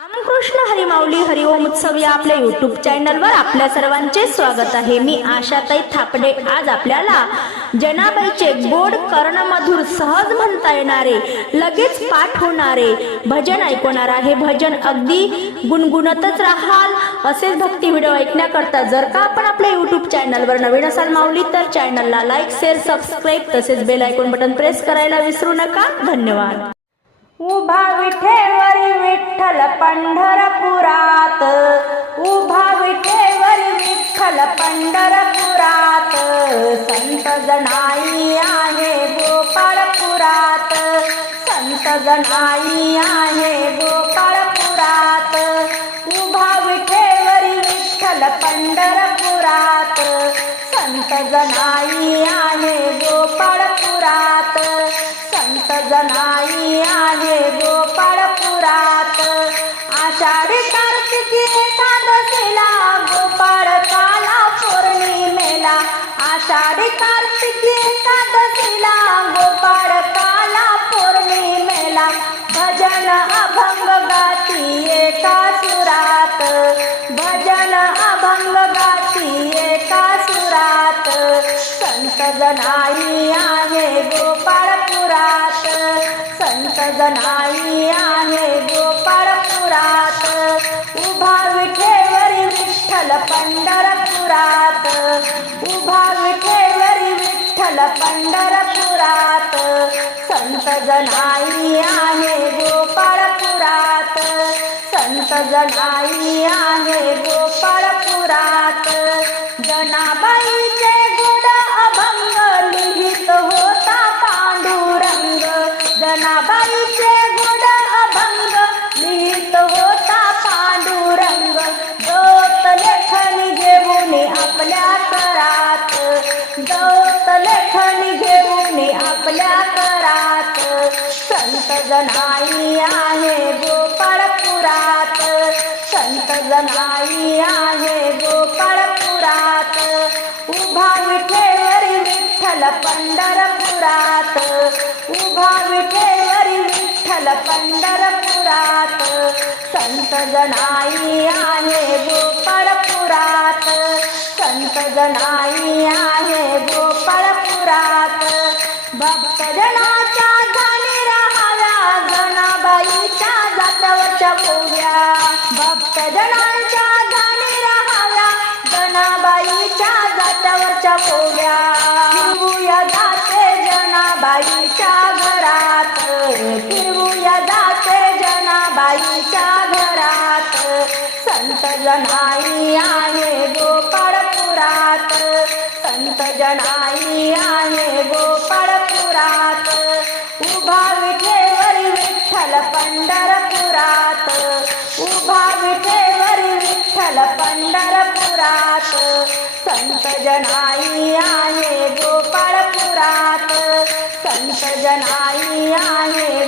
रामकृष्ण हरिमाऊली हरिओम उत्सव या आपल्या युट्यूब चॅनलवर आपल्या सर्वांचे स्वागत आहे. मी आशाताई थापडे. आज आपल्याला जनाबाईचे गोड कर्णमधुर सहज म्हणता येणारे लगेच पाठ होणारे भजन ऐकवणार आहे. भजन अगदी गुणगुणतच राहाल असेच भक्ती व्हिडिओ ऐकण्याकरता जर का आपण आपल्या युट्यूब चॅनलवर नवीन असाल माऊली तर चॅनलला लाईक शेअर सबस्क्राईब तसेच बेल आयकॉन बटन प्रेस करायला विसरू नका. धन्यवाद. उभा विठेवरी विठ्ठल पंढरपुरात. उभा विठेवरी विठ्ठल पंढरपुरात. संत जनाई आहे गोपाळपुरात. संत जनाई आहे गोपाळपुरात. उभा विठेवरी विठ्ठल पंढरपुरात. संत जनाई आहे गोपाळपुरात. संत जनाई आषाढी कार्तिकी एकादशीला गोपाळ काला पौर्णिमेला. आषाढी कार्तिकी एकादशीला गोपाळ काला पौर्णिमेला. भजन अभंग गाती एका सुरात. भजन अभंग गाती एका सुरात. संत जनाई आहे गोपाळपुरात. संत जनाई आहे पंढरपुरात. उभा विठेवरी विठ्ठल पंढरपुरात. संत जनाई आहे गोपाळपुरात. संत जनाई आहे गोपाळपुरात. दोत लेखनी घेऊन आपल्या करात संत जनाई आहे गोपाळपुरात. संत जनाई आहे गोपाळपुरात. उभा विठेवरी विठ्ठल पंढरपुरात. उभा विठेवरी विठ्ठल पंढरपुरात. संत जनाई आहे गोपाळपुरात. संत जनाई आहे भक्तजनाच्या धनी राहाव्या जनाबाईच्या जात्यावरच्या पोव्या भक्तजनांच्या धनी राहाव्या जनाबाईच्या जात्यावरच्या पोव्या फिरवूया जाते जनाबाईच्या घरात. फिरवूया जाते जनाबाईच्या घरात. संत जनाई आहे गोपाळपुरात. संत जनाई आहे गो पंढरपुरात. संत जनाई आहे गोपाळपुरात. संत जनाई आहे